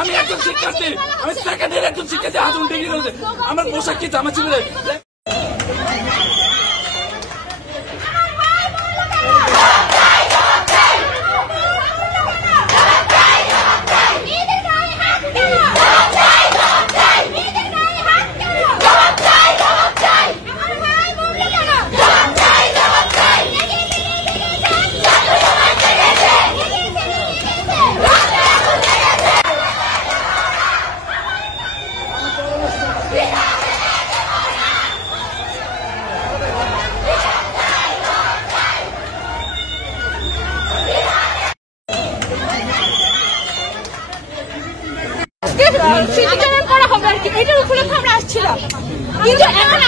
আমি একজন শিক্ষার্থী, আমি সেকেন্ড ইয়ার একজন শিক্ষার্থী, হাজুন ডিগ্রি রয়েছে। আমার পোশাক কি জামা ছিল? এটার উপলক্ষে আমরা আসছিলাম, কিন্তু এখন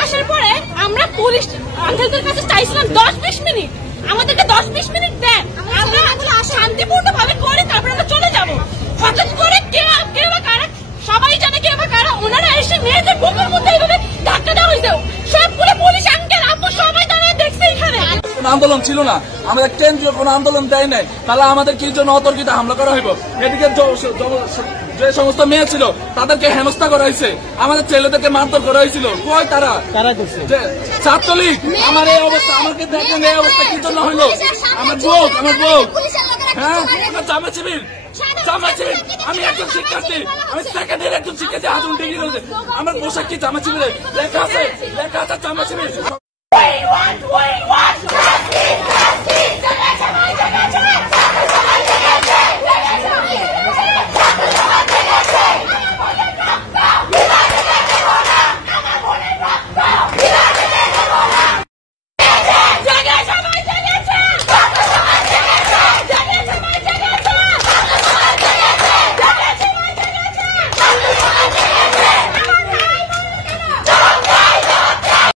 আসার পরে আমরা পুলিশ আঙ্কেলদের কাছে চাইছিলাম 10-20 মিনিট, আমাদেরকে 10-20 মিনিট দেন, আমরা শান্তিপূর্ণ ভাবে করে তারপর আমরা চলে যাবো। হঠাৎ করে কেউ বা কারা, সবাই জানে কেউ বা কারা, ওনারা এসে মেয়েদের বুকের মধ্যে এইভাবে ধাক্কা দেওয়া হয়েছে। সবগুলো পুলিশ আঙ্কেল আপু সবাই তারা দেখছে এখানে। কোন আন্দোলন ছিল না, আমাদের কেন্দ্রীয় কোন আন্দোলন দেয় নাই, তাহলে আমাদের কি জন্য অতর্কিত হামলা করা হইব? এদিকে যে সমস্ত মেয়ে ছিল তাদেরকে হেনস্থা করা হয়েছে, আমাদের ছেলেদেরকে মারধর করা হয়েছিল। কই তারা? ছাত্রলীগ। আমার এই অবস্থা, আমাকে দেখেন এই অবস্থা কি জন্য হইলো? আমার বউ হ্যাঁ, জামা শিবির। আমি একজন শিক্ষার্থী, আমি সেকেন্ড ইয়ার একজন শিক্ষার্থী, হাজুন ডিগ্রি রয়েছে। আমার পোশাক কি জামা শিবিরে লেখা আছে জামা শিবির।